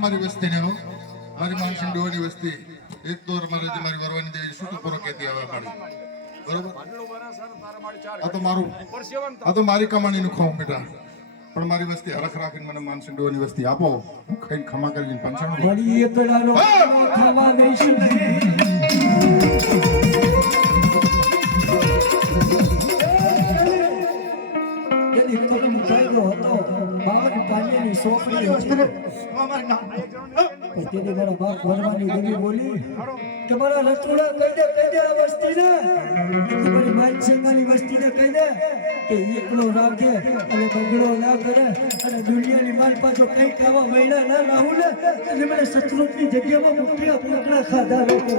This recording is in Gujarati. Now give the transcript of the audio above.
મારી વસ્તી ને મારી માનસિંહ ડોવાની વસ્તી એક તો મારી વરવાની દેવી શું પૂરો કહેતી આવે મારી બરોબર આ તો મારી કમાણી નું ખાઉં બેટા પણ મારી વસ્તી હરખ રાખીને મને માનસિંહ ડોવાની વસ્તી આપો હું ખાઈને ખમા કરીને પંચાણું વળી એકડાનો ખાવા દઈશું જેની કલમ કાયદો હતો બાવન પાલિયાની સોપડી હતી તેથી મારા બાપ વરવાની દેવી બોલી કે મારા રતુડા કહી દે આ વસ્તીને મારી માનસિંહની વસ્તીને કહી દે કે એકલો રાખે અને બંગડો ના કરે અને દુનિયાની માલ પાછો કઈ કાવા વૈણા ના રાહું ને એટલે મને શત્રુની જગ્યામાં મુઠ્ઠીયા પોકડા ખાધા લોકો